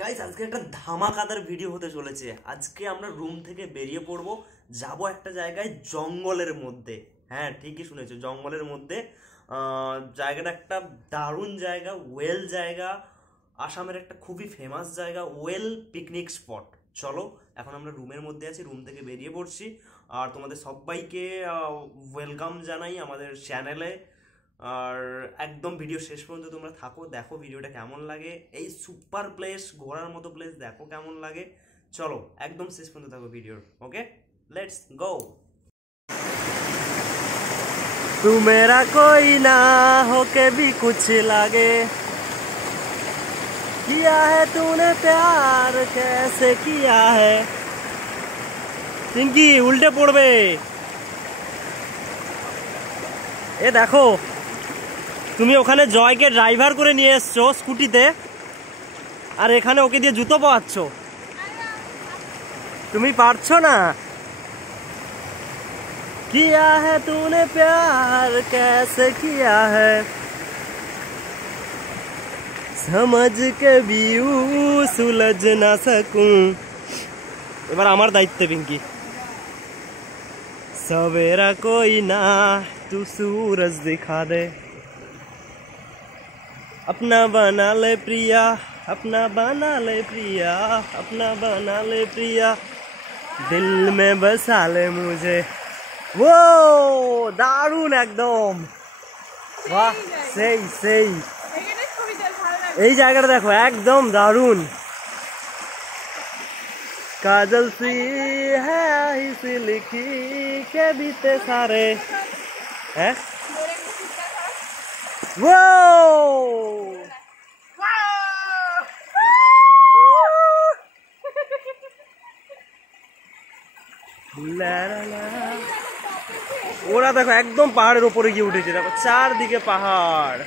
Guys আজকে একটা ধামাকাদার video হতে চলেছে। আজকে আমরা রুম থেকে বেরিয়ে পড়বো, যাব একটা জায়গায় জঙ্গলের মধ্যে। হ্যাঁ ঠিকই শুনেছো, জঙ্গলের মধ্যে। জায়গাটা একটা দারুণ জায়গা, ওয়েল জায়গা, আসামের একটা খুবই ফেমাস জায়গা, ওয়েল পিকনিক স্পট। চলো এখন আমরা রুমের মধ্যে আছি, রুম থেকে বেরিয়ে পড়ছি। আর তোমাদের সবাইকে ওয়েলকাম জানাই আমাদের চ্যানেলে। আর একদম ভিডিও শেষ পর্যন্ত তোমরা থাকো, দেখো ভিডিওটা কেমন লাগে। এই সুপার প্লেস, ঘোরার মতো প্লেস দেখো কেমন লাগে। চলো একদম শেষ পর্যন্ত থাকো ভিডিওর। ওকে लेट्स गो। तू मेरा कोई ना हो के भी कुछ लागे, किया है तूने प्यार कैसे किया है। पिंकी उल्टे पड़बे। এ দেখো তুমি ওখানে জয়কে ড্রাইভার করে নিয়ে এসছো স্কুটিতে, আর এখানে ওকে দিয়ে জুতো পাচ্ছ। তুমি পারছো না। किया है तूने प्यार कैसे किया है, समझ के भी सुलझ ना सकूं। এবার আমার দায়িত্ব পিঙ্কি। सवेरा कोई ना तू सूरज दिखा दे, अपना बना ले प्रिया, अपना बना ले प्रिया, अपना बना ले प्रिया, दिल में बसा ले मुझे। वो দারুণ একদম, বাহ সেই সেই। এই জায়গাটা দেখো একদম দারুণ। काजल सी है इसी लिखी के बीते सारे हैं। वो ওরা দেখো একদম পাহাড়ের উপরে গিয়ে উঠেছে, দেখো চারদিকে পাহাড়।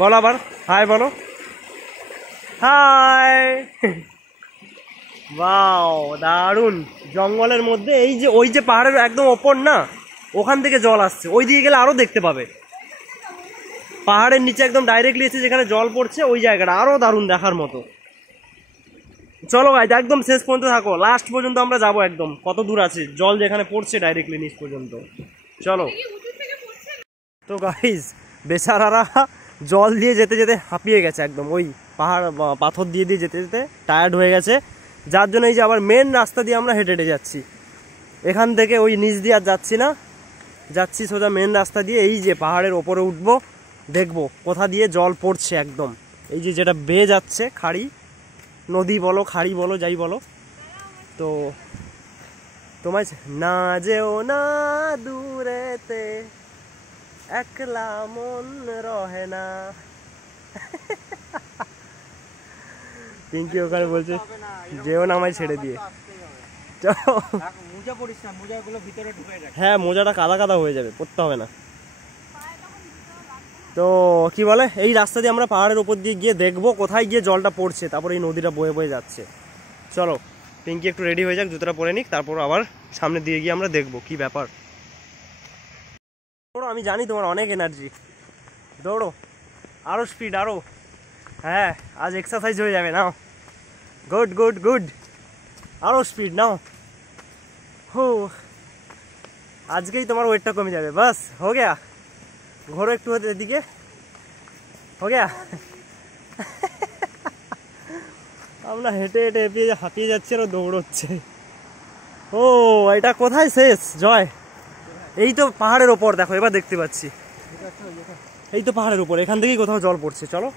বলো আবার হাই বলো, হাই। বাও দারুণ, জঙ্গলের মধ্যে। এই যে ওই যে পাহাড়ের একদম ওপর না, ওখান থেকে জল আসছে, ওই দিকে গেলে আরো দেখতে পাবে। পাহাড়ের নিচে একদম ডাইরেক্টলি এসে যেখানে জল পড়ছে, ওই জায়গাটা আরো দারুণ দেখার মতো। চলো গাইজ একদম শেষ পর্যন্ত থাকো, লাস্ট পর্যন্ত আমরা যাবো। একদম কত দূর আছে জল যেখানে পড়ছে ডাইরেক্টলি নিচ পর্যন্ত। চলো। তো গাইজ বেচারারা জল দিয়ে যেতে যেতে হাঁপিয়ে গেছে একদম, ওই পাহাড় পাথর দিয়ে দিয়ে যেতে যেতে টায়ার্ড হয়ে গেছে। যার জন্য এই যে আবার মেন রাস্তা দিয়ে আমরা হেঁটে হেঁটে যাচ্ছি। এখান থেকে ওই নিচ দিয়ে আর যাচ্ছি না, যাচ্ছি সোজা মেন রাস্তা দিয়ে। এই যে পাহাড়ের ওপরে উঠবো, দেখবো কোথা দিয়ে জল পড়ছে একদম। এই যে যেটা বেয়ে যাচ্ছে, খাড়ি নদী বলো খাড়ি বলো যাই বলো। তো তোমায় না যেও না দূরেতে, একলা মন রহে না। পিঙ্কি ওখানে বলছে যেও না আমায় ছেড়ে দিয়ে। হ্যাঁ মোজাটা কাদা কাদা হয়ে যাবে, পড়তে হবে না। তো কি বলে, এই রাস্তা দিয়ে আমরা পাহাড়ের উপর দিয়ে গিয়ে দেখবো কোথায় গিয়ে জলটা পড়ছে, তারপরে এই নদীটা বয়ে বয়ে যাচ্ছে। চলো পিঙ্কি একটু রেডি হয়ে যাক, জুতোটা পরে নিক, তারপর আবার সামনে দিয়ে গিয়ে আমরা দেখবো কি ব্যাপার। দৌড়ো, আমি জানি তোমার অনেক এনার্জি, দৌড়ো আরো স্পিড আরো। হ্যাঁ আজ এক্সারসাইজ হয়ে যাবে, নাও। গুড গুড গুড, আরো স্পিড নাও। হো আজকেই তোমার ওয়েটটা কমে যাবে, বাস হো গেয়া। ঘোরো একটু এদিকে, হো গেয়া। আমরা হেঁটে হেঁটে হাঁপিয়ে যাচ্ছি আর দৌড়চ্ছে। ও এটা কোথায় শেষ জয়? এই তো পাহাড়ের ওপর দেখো, এবার দেখতে পাচ্ছি। এই তো পাহাড়ের উপর, এখান থেকেই কোথাও জল পড়ছে। চলো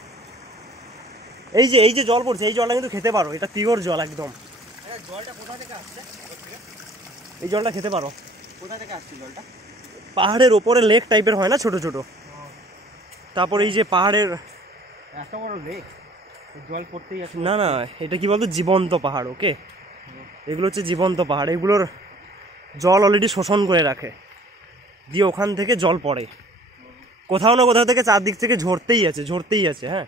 এই যে জল পড়ছে, এই জলটা কিন্তু খেতে পারো, এটা পিওর জল একদম। জলটা কোথা থেকে আসছে? এই জলটা খেতে পারো। কোথা থেকে আসছে জলটা? পাহাড়ের ওপরে লেক টাইপের হয় না ছোট ছোট, তারপর এই যে পাহাড়ের এত বড় লেক, জল পড়তেই আছে। না না এটা কি বলতো, জীবন্ত পাহাড়। ওকে এগুলো হচ্ছে জীবন্ত পাহাড়, এগুলোর জল অলরেডি শোষণ করে রাখে, দিয়ে ওখান থেকে জল পড়ে কোথাও না কোথাও থেকে, চারদিক থেকে ঝরতেই আছে। হ্যাঁ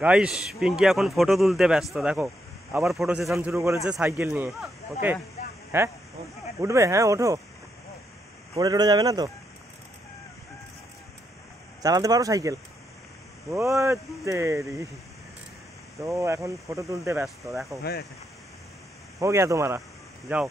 গাইস পিঙ্কি এখন ফটো তুলতে ব্যস্ত, দেখো আবার ফটো সেশন শুরু করেছে সাইকেল নিয়ে। ওকে হ্যাঁ উঠবে, হ্যাঁ ওঠো, পড়ে টড়ে যাবে না তো? চালাতে পারো সাইকেল? ও তেরি, তো এখন ফটো তুলতে ব্যস্ত, দেখো হো গিয়া তোমারা, যাও।